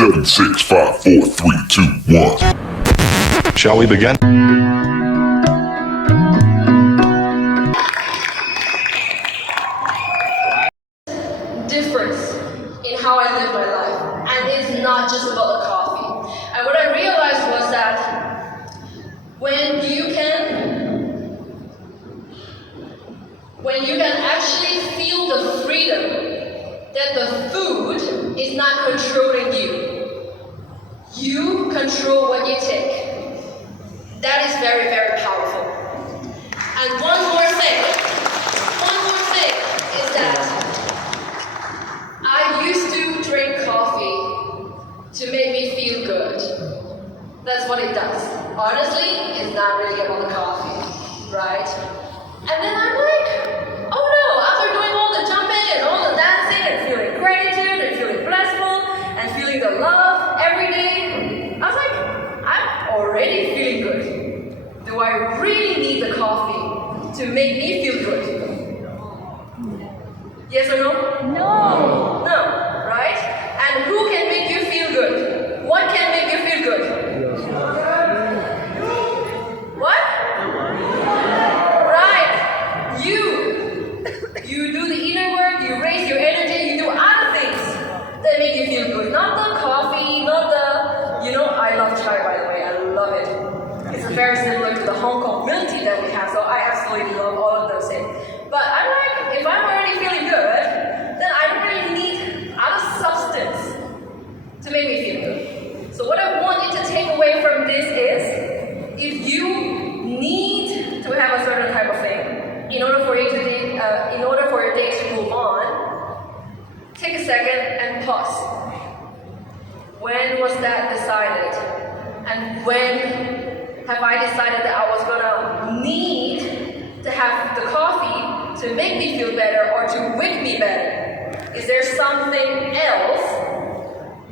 7, 6, 5, 4, 3, 2, 1. Shall we begin? Difference in how I live my life, and it's not just about the coffee. And what I realized was that when you can actually feel the freedom that the food is not controlling you, you control what you take. That is very, very powerful. And one more thing is that I used to drink coffee to make me feel good. That's what it does. Honestly, it's not really about the coffee, right? And then I'm like, oh no, after doing all the jumping and all the dancing and feeling gratitude and feeling blissful and feeling the love every day, I was like, I'm already feeling good. Do I really need the coffee to make me feel good? Yes or no? No. No, right? And who can make you feel good? What can make you feel good? What? Right. You do the inner work, you raise your energy, you do other things that make you feel good. Not the coffee, not the, I love chai, by the way, I love it. It's very similar to the Hong Kong milk tea that we have, so I absolutely love all of those things. But I'm like, if I'm already feeling good, then I don't really need other substance to make me feel good. So what I want you to take away from this is, if you need to have a certain type of thing, in order for your day to move on, take a second and pause. When was that decided? And when have I decided that I was gonna need to have the coffee to make me feel better or to wake me better? Is there something else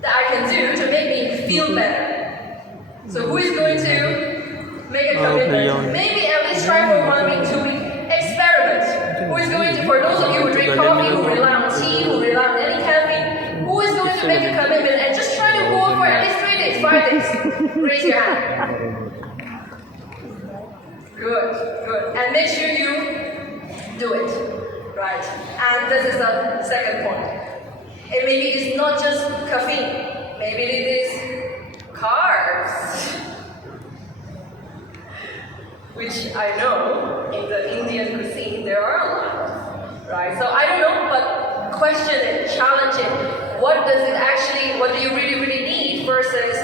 that I can do to make me feel better? So who is going to make a commitment? Maybe at least try for 1 week, 2 week experiment. Who is going to, for those of you who drink coffee, who rely on tea, who rely on any caffeine, who is going to make a commitment and just try to go for at least 3 days, 5 days? Raise your hand. Good. And make sure you do it, right? And this is the second point. And maybe it's not just caffeine. Maybe it is carbs. Which I know in the Indian cuisine there are a lot of, right? So I don't know, but question it, challenge it. What do you really, really need versus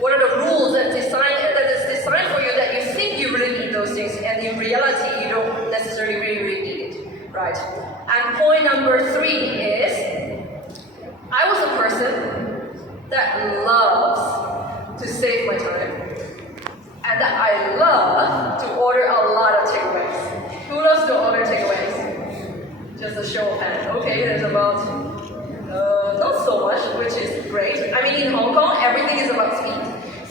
what are the rules that is designed for you that you think you really need those things, and in reality you don't necessarily really need it, right? And point number 3 is, I was a person that loves to save my time, and that I love to order a lot of takeaways. Who loves to order takeaways? Just a show of hands. Okay, there's about not so much, which is great. I mean, in Hong Kong, everything is about speed.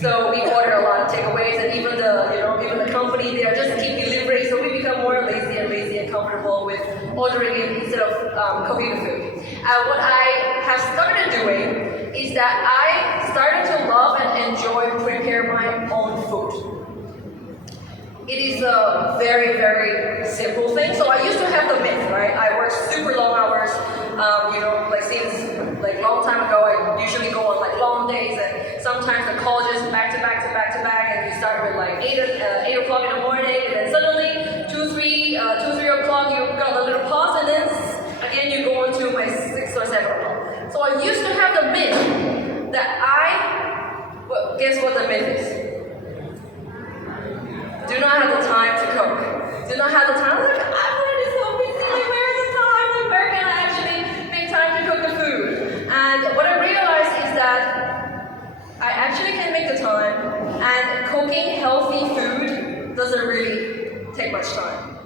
So we order a lot of takeaways, and even the company, they are just keep delivering. So we become more lazy and comfortable with ordering it instead of cooking the food. And what I have started doing is that I started to love and enjoy prepare my own food. It is a very, very simple thing. So I used to have the myth, right? I work super long hours. Since long time ago, I usually go on long days, and sometimes the colleges back to back, and you start with 8 o'clock in the morning, and then suddenly 2, 3 o'clock you got a little pause, and then again you go on to 6 or 7 o'clock. So I used to have the myth that guess what the myth is? Do not have the time to cook. Do not have the time. I'm already so busy. Where's the time? Where can I actually make time to cook the food? And what I realized is that I actually can make the time, and cooking healthy food doesn't really take much time.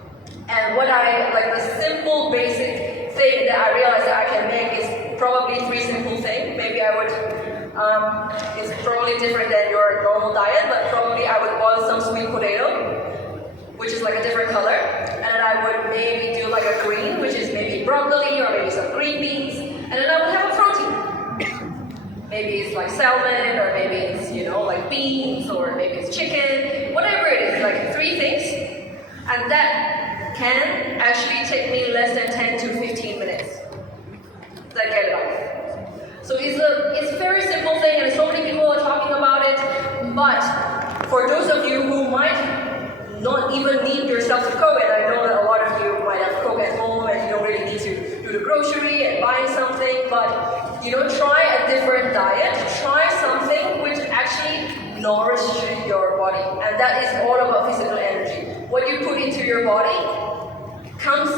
And the simple basic thing that I realized that I can make is probably 3 simple things. Maybe I would it's probably different than your normal diet, but probably I would boil some sweet potato, which is a different color, and then I would maybe do a green, which is maybe broccoli or maybe some green beans, and then I would have a protein. Maybe it's like salmon, or maybe it's, like beans, or maybe it's chicken, whatever it is, like 3 things. And that can actually take me less than 10 to 15 minutes. That get it off. So it's a very simple thing, and so many people are talking about it, but for those of you who might not even need yourself to cook, and I know that a lot of you might have cook at home and you don't really need to do the grocery and buying something, but try a different diet, try something which actually nourishes your body, and that is all about physical energy. What you put into your body comes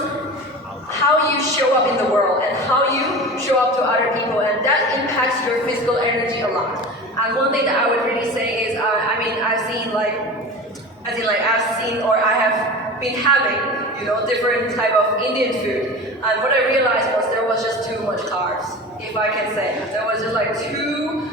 how you show up in the world and how you show up to other people, and that impacts your physical energy a lot. And one thing that I would really say is, I have been having, different type of Indian food, and what I realized was there was just too much carbs, if I can say. There was just like too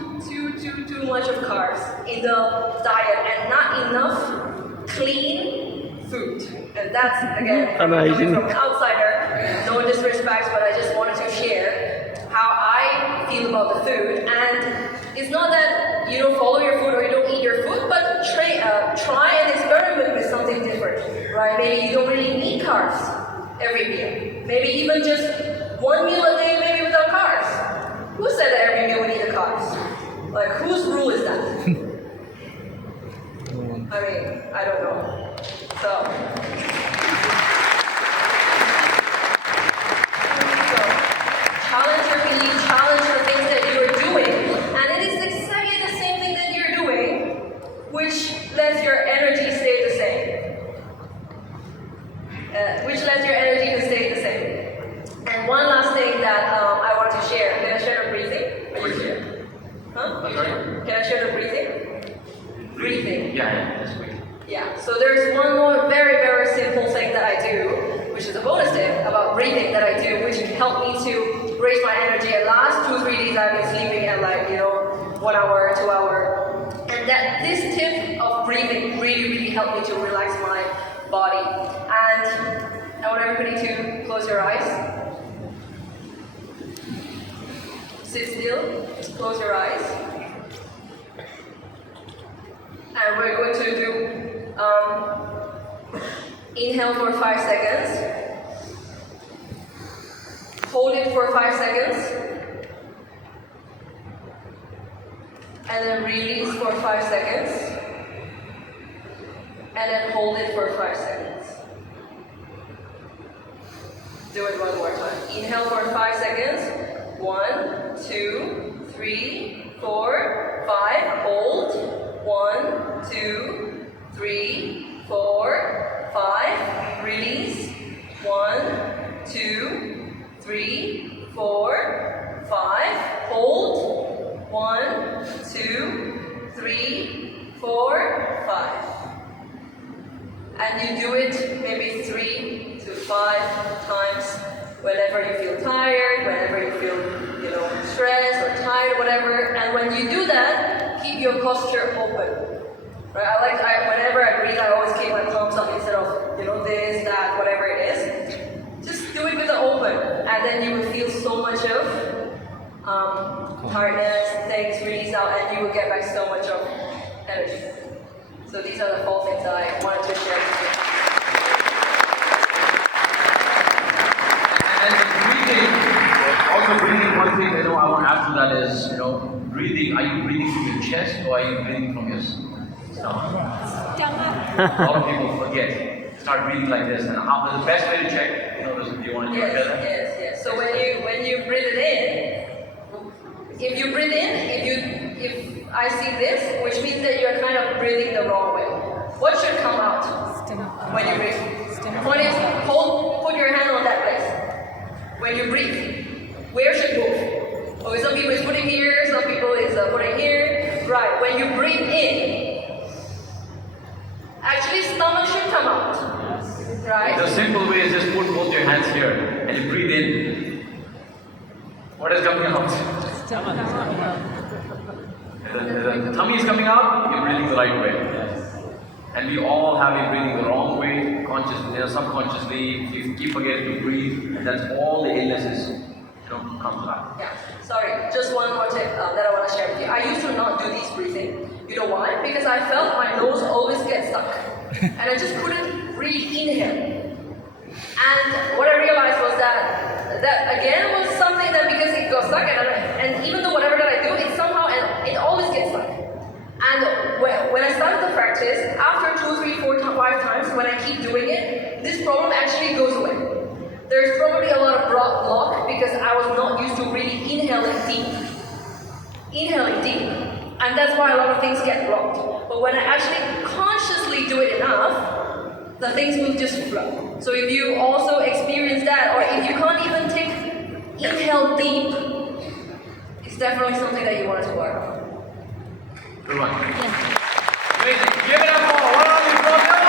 much of carbs in the diet, and not enough clean food. And that's, again, coming from an outsider, no disrespect, but I just wanted to share how I feel about the food. And it's not that you don't follow your food or you don't eat your food, but try and experiment with something different, right? Maybe you don't really need carbs every meal. Maybe even just 1 meal a day, maybe without carbs. Who said that every meal we need the carbs? Like, whose rule is that? I don't know. So challenge your belief, challenge the things that you are doing, and it is exactly the same thing that you're doing, which lets your energy stay the same. And one last thing that I want to share. Can I share the breathing? Are you here? Huh? Can I share the breathing? Breathing. Yeah, that's great. Yeah, so there's one more very, very simple thing that I do, which is a bonus tip about breathing that I do, which can help me to raise my energy. And last 2-3 days I've been sleeping at 1 hour, 2 hours. And that this tip of breathing really, really helped me to relax my body. And I want everybody to close your eyes. Sit still, close your eyes. And we're going to do inhale for 5 seconds, hold it for 5 seconds, and then release for 5 seconds, and then hold it for 5 seconds. Do it one more time. Inhale for 5 seconds. 1, 2, 3, 4, 5. Hold. 1, 2, 3, 4, 5. Release. 1, 2, 3, 4, 5. Hold. 1, 2, 3, 4, 5. And you do it maybe 3 to 5 times whenever you feel tired, whenever you feel, stressed or tired, whatever. And when you do that, keep your posture open. Right? Whenever I breathe, I always keep my palms up instead of, this, that, whatever it is. Just do it with the open, and then you will feel so much of tiredness, things release out, and you will get back so much of energy. So these are the 4 things that I wanted to share with you. And breathing, also breathing, one thing I want to add to that is, breathing, are you breathing from your chest or are you breathing from your stomach? A lot of people forget. Start breathing like this, and the best way to check, do you want to do it together? Yes. So when you breathe it in, if you breathe in, if I see this, which means that you're kind of breathing the wrong way. What should come out when you breathe? Point is, put your hand on that place. When you breathe, where should move? Okay, some people is putting here, some people is putting here. Right, when you breathe in, actually stomach should come out. Right? The simple way is just put both your hands here and you breathe in. What is coming out? The tummy is coming out, you're breathing the right way. And we all have been breathing the wrong way, consciously, subconsciously. We keep forgetting to breathe, and that's all the illnesses. come to life. Yeah, sorry, just one more tip that I want to share with you. I used to not do these breathing. You know why? Because I felt my nose always get stuck. And I just couldn't really inhale. And what I realized was that again was something that because it got stuck, and even though whatever that I do, it somehow, and it always gets stuck. And when I started the practice, after 2, 3, 4, 5 times, when I keep doing it, this problem actually goes away. There's probably a lot of block because I was not used to really inhaling deep. And that's why a lot of things get blocked. But when I actually consciously do it enough, the things will just flow. So if you also experience that, or if you can't even inhale deep, it's definitely something that you want to work on. Good one. Amazing. Give it up for one of you brothers.